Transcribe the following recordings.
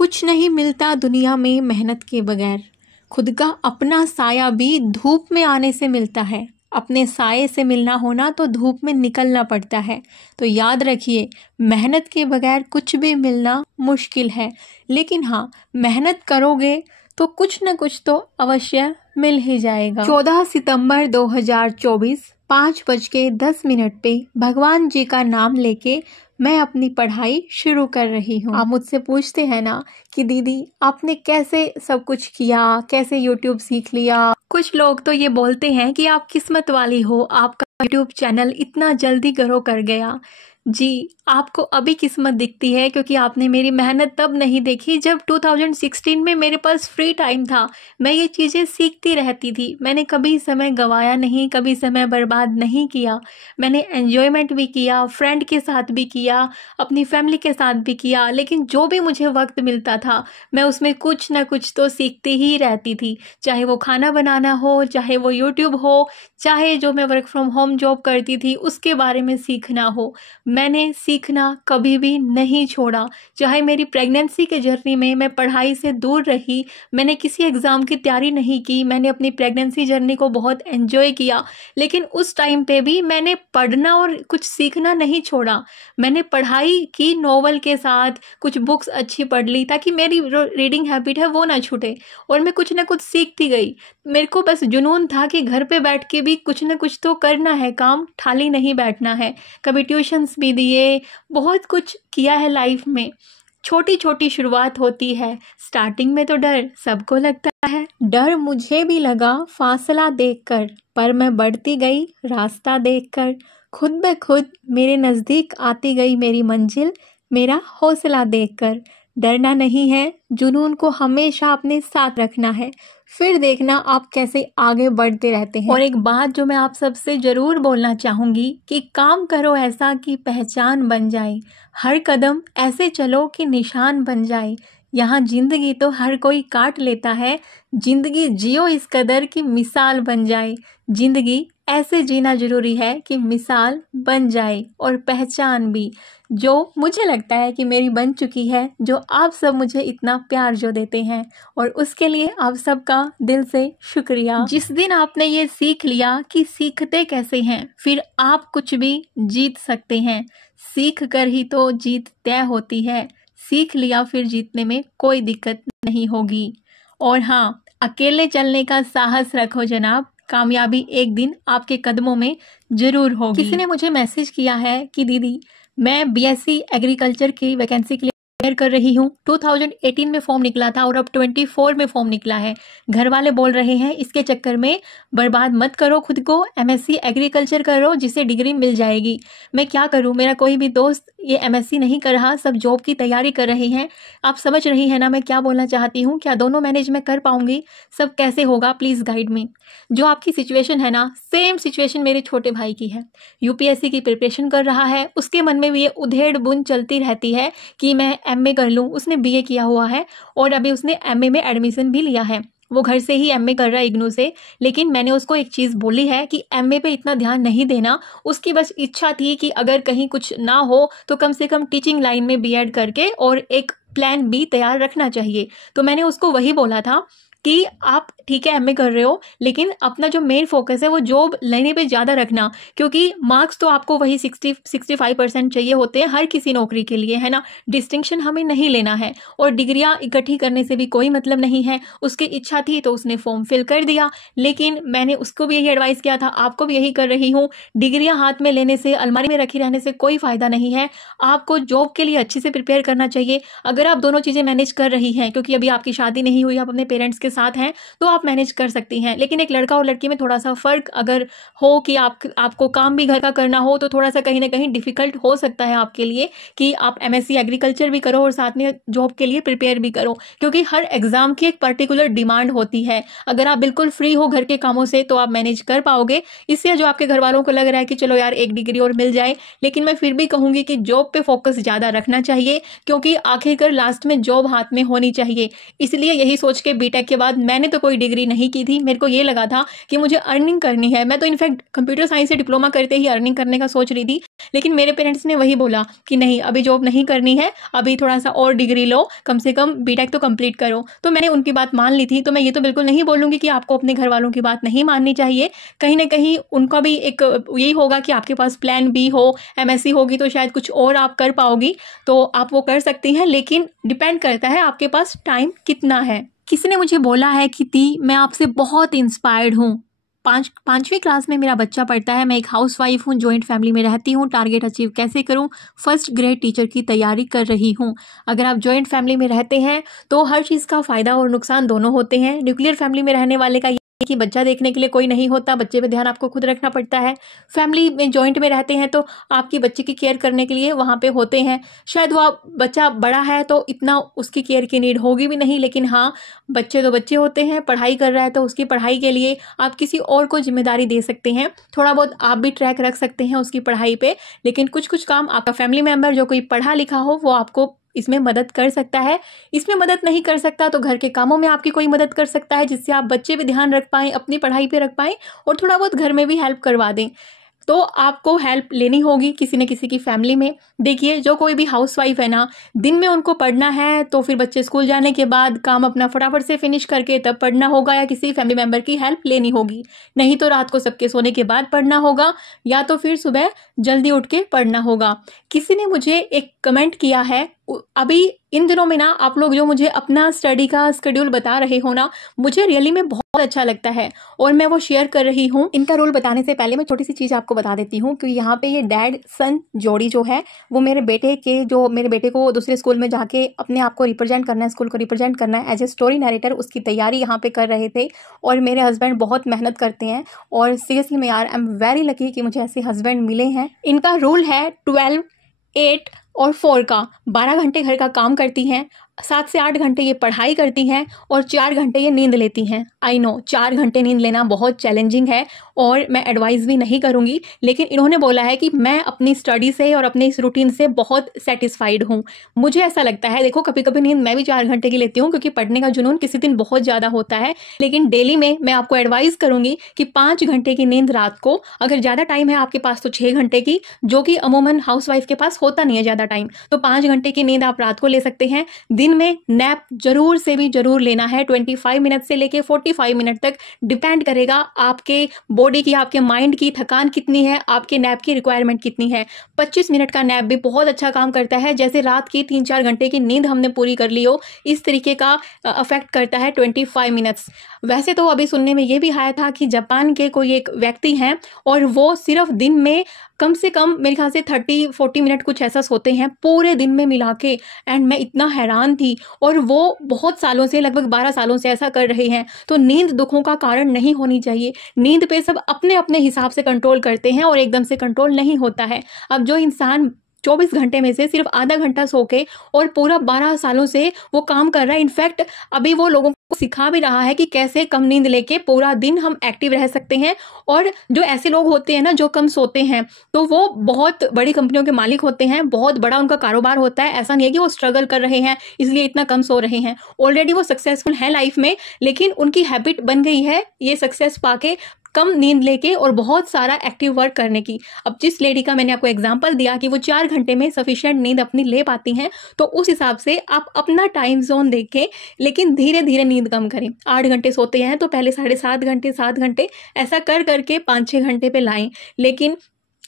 कुछ नहीं मिलता दुनिया में मेहनत के बगैर। खुद का अपना साया भी धूप में आने से मिलता है। अपने साये से मिलना होना तो धूप में निकलना पड़ता है। तो याद रखिए, मेहनत के बगैर कुछ भी मिलना मुश्किल है, लेकिन हाँ, मेहनत करोगे तो कुछ न कुछ तो अवश्य मिल ही जाएगा। 14 सितंबर 2024 5:10 पे भगवान जी का नाम लेके मैं अपनी पढ़ाई शुरू कर रही हूँ। आप मुझसे पूछते हैं ना कि दीदी आपने कैसे सब कुछ किया, कैसे यूट्यूब सीख लिया। कुछ लोग तो ये बोलते हैं कि आप किस्मत वाली हो, आपका यूट्यूब चैनल इतना जल्दी ग्रो कर गया। जी, आपको अभी किस्मत दिखती है क्योंकि आपने मेरी मेहनत तब नहीं देखी जब 2016 में मेरे पास फ्री टाइम था। मैं ये चीज़ें सीखती रहती थी। मैंने कभी समय गंवाया नहीं, कभी समय बर्बाद नहीं किया। मैंने एन्जॉयमेंट भी किया, फ्रेंड के साथ भी किया, अपनी फैमिली के साथ भी किया, लेकिन जो भी मुझे वक्त मिलता था मैं उसमें कुछ ना कुछ तो सीखती ही रहती थी। चाहे वो खाना बनाना हो, चाहे वो यूट्यूब हो, चाहे जो मैं वर्क फ्रॉम होम जॉब करती थी उसके बारे में सीखना हो, मैंने सीखना कभी भी नहीं छोड़ा। चाहे मेरी प्रेगनेंसी के जर्नी में मैं पढ़ाई से दूर रही, मैंने किसी एग्ज़ाम की तैयारी नहीं की, मैंने अपनी प्रेगनेंसी जर्नी को बहुत एंजॉय किया, लेकिन उस टाइम पे भी मैंने पढ़ना और कुछ सीखना नहीं छोड़ा। मैंने पढ़ाई की, नॉवल के साथ कुछ बुक्स अच्छी पढ़ ली ताकि मेरी रीडिंग हैबिट है वो ना छूटे, और मैं कुछ ना कुछ सीखती गई। मेरे को बस जुनून था कि घर पे बैठ के भी कुछ ना कुछ तो करना है, काम खाली नहीं बैठना है। कभी ट्यूशन्स भी दिए, बहुत कुछ किया है लाइफ में। छोटी छोटी शुरुआत होती है। स्टार्टिंग में तो डर सबको लगता है। डर मुझे भी लगा फासला देखकर, पर मैं बढ़ती गई रास्ता देखकर। खुद ब खुद मेरे नज़दीक आती गई मेरी मंजिल, मेरा हौसला देखकर। डरना नहीं है, जुनून को हमेशा अपने साथ रखना है, फिर देखना आप कैसे आगे बढ़ते रहते हैं। और एक बात जो मैं आप सबसे ज़रूर बोलना चाहूँगी कि काम करो ऐसा कि पहचान बन जाए। हर कदम ऐसे चलो कि निशान बन जाए। यहाँ जिंदगी तो हर कोई काट लेता है, जिंदगी जियो इस कदर कि मिसाल बन जाए। जिंदगी ऐसे जीना जरूरी है कि मिसाल बन जाए, और पहचान भी, जो मुझे लगता है कि मेरी बन चुकी है, जो आप सब मुझे इतना प्यार जो देते हैं, और उसके लिए आप सबका दिल से शुक्रिया। जिस दिन आपने ये सीख लिया कि सीखते कैसे हैं, फिर आप कुछ भी जीत सकते हैं। सीख कर ही तो जीत तय होती है। सीख लिया फिर जीतने में कोई दिक्कत नहीं होगी। और हाँ, अकेले चलने का साहस रखो जनाब, कामयाबी एक दिन आपके कदमों में जरूर होगी। किसी ने मुझे मैसेज किया है कि दीदी मैं बीएससी एग्रीकल्चर की वैकेंसी के लिए तैयार कर रही हूँ। 2018 में फॉर्म निकला था और अब 24 में फॉर्म निकला है। घर वाले बोल रहे हैं इसके चक्कर में बर्बाद मत करो खुद को, एमएससी एग्रीकल्चर करो जिससे डिग्री मिल जाएगी। मैं क्या करूँ, मेरा कोई भी दोस्त ये एमएससी नहीं कर रहा, सब जॉब की तैयारी कर रहे हैं। आप समझ रही हैं ना मैं क्या बोलना चाहती हूँ? क्या दोनों मैनेज मैं कर पाऊंगी? सब कैसे होगा? Please guide me. जो आपकी सिचुएशन है ना, सेम सिचुएशन मेरे छोटे भाई की है। यूपीएससी की प्रिपरेशन कर रहा है, उसके मन में भी ये उधेड़ बुन चलती रहती है कि मैं एमए कर लूँ। उसने बीए किया हुआ है और अभी उसने एमए में एडमिशन भी लिया है। वो घर से ही एमए कर रहा है इग्नू से। लेकिन मैंने उसको एक चीज़ बोली है कि एमए पे इतना ध्यान नहीं देना। उसकी बस इच्छा थी कि अगर कहीं कुछ ना हो तो कम से कम टीचिंग लाइन में बीएड करके और एक प्लान बी तैयार रखना चाहिए। तो मैंने उसको वही बोला था कि आप ठीक है एमए कर रहे हो, लेकिन अपना जो मेन फोकस है वो जॉब लेने पे ज़्यादा रखना, क्योंकि मार्क्स तो आपको वही 65% चाहिए होते हैं हर किसी नौकरी के लिए, है ना। डिस्टिंक्शन हमें नहीं लेना है, और डिग्रियां इकट्ठी करने से भी कोई मतलब नहीं है। उसकी इच्छा थी तो उसने फॉर्म फिल कर दिया, लेकिन मैंने उसको भी यही एडवाइस किया था, आपको भी यही कर रही हूँ। डिग्रियाँ हाथ में लेने से, अलमारी में रखी रहने से कोई फ़ायदा नहीं है। आपको जॉब के लिए अच्छे से प्रिपेयर करना चाहिए। अगर आप दोनों चीज़ें मैनेज कर रही हैं, क्योंकि अभी आपकी शादी नहीं हुई, आप अपने पेरेंट्स के साथ हैं, तो आप मैनेज कर सकती हैं। लेकिन एक लड़का और लड़की में थोड़ा सा फर्क अगर हो कि आपको काम भी घर का करना हो, तो थोड़ा सा कहीं ना कहीं डिफिकल्ट हो सकता है आपके लिए कि आप एमएससी एग्रीकल्चर भी करो और साथ में जॉब के लिए प्रिपेयर भी करो, क्योंकि हर एग्जाम की एक पर्टिकुलर डिमांड होती है। अगर आप बिल्कुल फ्री हो घर के कामों से तो आप मैनेज कर पाओगे। इससे जो आपके घर वालों को लग रहा है कि चलो यार एक डिग्री और मिल जाए, लेकिन मैं फिर भी कहूंगी कि जॉब पे फोकस ज़्यादा रखना चाहिए, क्योंकि आखिरकार लास्ट में जॉब हाथ में होनी चाहिए। इसलिए यही सोच के बीटेक के बाद मैंने तो कोई डिग्री नहीं की थी, मेरे को ये लगा था कि मुझे अर्निंग करनी है। मैं तो इनफैक्ट कंप्यूटर साइंस से डिप्लोमा करते ही अर्निंग करने का सोच रही थी, लेकिन मेरे पेरेंट्स ने वही बोला कि नहीं, अभी जॉब नहीं करनी है, अभी थोड़ा सा और डिग्री लो, कम से कम बीटेक तो कंप्लीट करो। तो मैंने उनकी बात मान ली थी। तो मैं ये तो बिल्कुल नहीं बोलूँगी कि आपको अपने घर वालों की बात नहीं माननी चाहिए। कहीं ना कहीं उनका भी एक यही होगा कि आपके पास प्लान बी हो, एमएससी होगी तो शायद कुछ और आप कर पाओगी, तो आप वो कर सकती हैं, लेकिन डिपेंड करता है आपके पास टाइम कितना है। किसी ने मुझे बोला है कि दी, मैं आपसे बहुत इंस्पायर्ड हूँ। पाँचवीं क्लास में मेरा बच्चा पढ़ता है, मैं एक हाउसवाइफ हूँ, जॉइंट फैमिली में रहती हूँ, टारगेट अचीव कैसे करूँ, फर्स्ट ग्रेड टीचर की तैयारी कर रही हूँ। अगर आप जॉइंट फैमिली में रहते हैं तो हर चीज़ का फ़ायदा और नुकसान दोनों होते हैं। न्यूक्लियर फैमिली में रहने वाले का ये कि बच्चा देखने के लिए कोई नहीं होता, बच्चे पे ध्यान आपको खुद रखना पड़ता है। फैमिली में जॉइंट में रहते हैं तो आपकी बच्चे की केयर करने के लिए वहाँ पे होते हैं। शायद वो बच्चा बड़ा है तो इतना उसकी केयर की नीड होगी भी नहीं, लेकिन हाँ, बच्चे तो बच्चे होते हैं, पढ़ाई कर रहा है तो उसकी पढ़ाई के लिए आप किसी और को जिम्मेदारी दे सकते हैं, थोड़ा बहुत आप भी ट्रैक रख सकते हैं उसकी पढ़ाई पे। लेकिन कुछ कुछ काम आपका फैमिली मेम्बर जो कोई पढ़ा लिखा हो वो आपको इसमें मदद कर सकता है। इसमें मदद नहीं कर सकता तो घर के कामों में आपकी कोई मदद कर सकता है, जिससे आप बच्चे पे ध्यान रख पाएं, अपनी पढ़ाई पे रख पाएं और थोड़ा बहुत घर में भी हेल्प करवा दें। तो आपको हेल्प लेनी होगी किसी न किसी की फैमिली में। देखिए, जो कोई भी हाउसवाइफ है ना, दिन में उनको पढ़ना है तो फिर बच्चे स्कूल जाने के बाद काम अपना फटाफट से फिनिश करके तब पढ़ना होगा, या किसी फैमिली मेम्बर की हेल्प लेनी होगी। नहीं तो रात को सबके सोने के बाद पढ़ना होगा, या तो फिर सुबह जल्दी उठ के पढ़ना होगा। किसी ने मुझे एक कमेंट किया है, अभी इन दिनों में ना आप लोग जो मुझे अपना स्टडी का शेड्यूल बता रहे हो ना, मुझे रियली में बहुत अच्छा लगता है और मैं वो शेयर कर रही हूँ। इनका रोल बताने से पहले मैं छोटी सी चीज़ आपको बता देती हूँ कि यहाँ पे ये डैड सन जोड़ी जो है वो मेरे बेटे को दूसरे स्कूल में जाके अपने आप को रिप्रेजेंट करना है, स्कूल को रिप्रेजेंट करना है एज ए स्टोरी नरेटर, उसकी तैयारी यहाँ पे कर रहे थे। और मेरे हस्बैंड बहुत मेहनत करते हैं और सीरियसली मैं यार आई एम वेरी लकी कि मुझे ऐसे हस्बैंड मिले हैं। इनका रूल है 12, 8 और 4 का। 12 घंटे घर का काम करती हैं, 7 से 8 घंटे ये पढ़ाई करती हैं और 4 घंटे ये नींद लेती हैं। आई नो 4 घंटे नींद लेना बहुत चैलेंजिंग है और मैं एडवाइस भी नहीं करूँगी, लेकिन इन्होंने बोला है कि मैं अपनी स्टडी से और अपने इस रूटीन से बहुत सेटिस्फाइड हूँ। मुझे ऐसा लगता है, देखो कभी कभी नींद मैं भी 4 घंटे की लेती हूँ क्योंकि पढ़ने का जुनून किसी दिन बहुत ज़्यादा होता है, लेकिन डेली में मैं आपको एडवाइस करूँगी कि 5 घंटे की नींद रात को, अगर ज़्यादा टाइम है आपके पास तो 6 घंटे की, जो कि अमूमन हाउसवाइफ के पास होता नहीं है ज़्यादा टाइम, तो 5 घंटे की नींद आप रात को ले सकते हैं। दिन में नैप जरूर से भी जरूर लेना है, 25 मिनट से लेके 45 मिनट तक, डिपेंड करेगा आपके बॉडी की, आपके माइंड की थकान कितनी है, आपके नैप की रिक्वायरमेंट कितनी है। 25 मिनट का नैप भी बहुत अच्छा काम करता है, जैसे रात की 3-4 घंटे की नींद हमने पूरी कर ली हो, इस तरीके का अफेक्ट करता है 25 मिनट्स। वैसे तो अभी सुनने में ये भी आया था कि जापान के कोई एक व्यक्ति हैं और वो सिर्फ दिन में कम से कम मेरे ख्याल से 30-40 मिनट कुछ ऐसा सोते हैं पूरे दिन में मिला के। एंड मैं इतना हैरान थी, और वो बहुत सालों से, लगभग 12 सालों से ऐसा कर रहे हैं। तो नींद दुखों का कारण नहीं होनी चाहिए। नींद पे सब अपने अपने हिसाब से कंट्रोल करते हैं और एकदम से कंट्रोल नहीं होता है। अब जो इंसान 24 घंटे में से सिर्फ आधा घंटा सो के और पूरा 12 सालों से वो काम कर रहा है, इनफैक्ट अभी वो लोगों को सिखा भी रहा है कि कैसे कम नींद लेके पूरा दिन हम एक्टिव रह सकते हैं। और जो ऐसे लोग होते हैं ना जो कम सोते हैं, तो वो बहुत बड़ी कंपनियों के मालिक होते हैं, बहुत बड़ा उनका कारोबार होता है। ऐसा नहीं है कि वो स्ट्रगल कर रहे हैं इसलिए इतना कम सो रहे हैं, ऑलरेडी वो सक्सेसफुल है लाइफ में, लेकिन उनकी हैबिट बन गई है ये सक्सेस पाके कम नींद लेके और बहुत सारा एक्टिव वर्क करने की। अब जिस लेडी का मैंने आपको एग्जांपल दिया कि वो 4 घंटे में सफिशिएंट नींद अपनी ले पाती हैं, तो उस हिसाब से आप अपना टाइम जोन देखें, लेकिन धीरे धीरे नींद कम करें। 8 घंटे सोते हैं तो पहले 7.5 घंटे, 7 घंटे, ऐसा कर करके 5-6 घंटे पे लाएं। लेकिन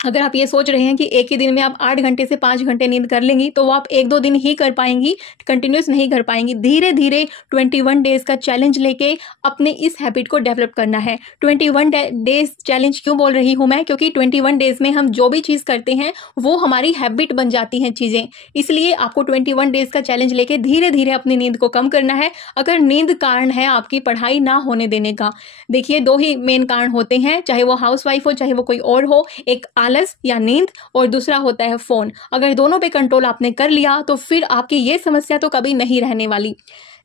अगर आप ये सोच रहे हैं कि एक ही दिन में आप 8 घंटे से 5 घंटे नींद कर लेंगी, तो वो आप 1-2 दिन ही कर पाएंगी, कंटिन्यूस नहीं कर पाएंगी। धीरे धीरे 21 डेज का चैलेंज लेके अपने इस हैबिट को डेवलप करना है। 21 डेज चैलेंज क्यों बोल रही हूँ मैं, क्योंकि 21 डेज में हम जो भी चीज़ करते हैं वो हमारी हैबिट बन जाती हैं चीज़ें, इसलिए आपको 21 डेज का चैलेंज लेके धीरे धीरे अपनी नींद को कम करना है। अगर नींद कारण है आपकी पढ़ाई ना होने देने का, देखिए 2 ही मेन कारण होते हैं, चाहे वो हाउसवाइफ हो चाहे वो कोई और हो, एक आलस या नींद और दूसरा होता है फोन। अगर दोनों पे कंट्रोल आपने कर लिया तो फिर आपकी ये समस्या तो कभी नहीं रहने वाली।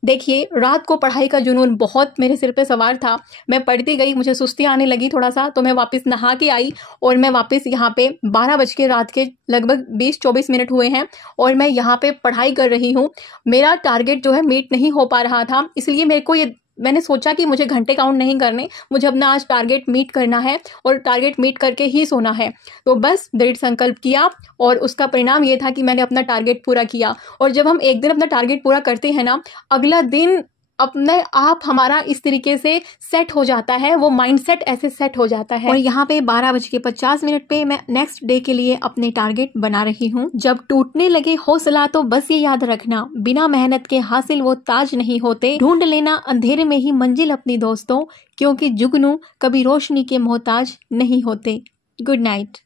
देखिए, रात को पढ़ाई का जुनून बहुत मेरे सिर पे सवार था। मैं पढ़ती गई, मुझे सुस्ती आने लगी थोड़ा सा, तो मैं वापस नहा के आई और मैं वापस यहाँ पे 12 बज के रात के लगभग 20-24 मिनट हुए हैं और मैं यहाँ पे पढ़ाई कर रही हूँ। मेरा टारगेट जो है मीट नहीं हो पा रहा था, इसलिए मेरे को ये मैंने सोचा कि मुझे घंटे काउंट नहीं करने, मुझे अपना आज टारगेट मीट करना है और टारगेट मीट करके ही सोना है। तो बस दृढ़ संकल्प किया और उसका परिणाम ये था कि मैंने अपना टारगेट पूरा किया। और जब हम एक दिन अपना टारगेट पूरा करते हैं ना, अगला दिन अपने आप हमारा इस तरीके से सेट हो जाता है, वो माइंडसेट ऐसे सेट हो जाता है। और यहाँ पे 12:50 पे मैं नेक्स्ट डे के लिए अपने टारगेट बना रही हूँ। जब टूटने लगे हौसला तो बस ये याद रखना, बिना मेहनत के हासिल वो ताज नहीं होते। ढूंढ लेना अंधेरे में ही मंजिल अपनी दोस्तों, क्योंकि जुगनू कभी रोशनी के मोहताज नहीं होते। Good night.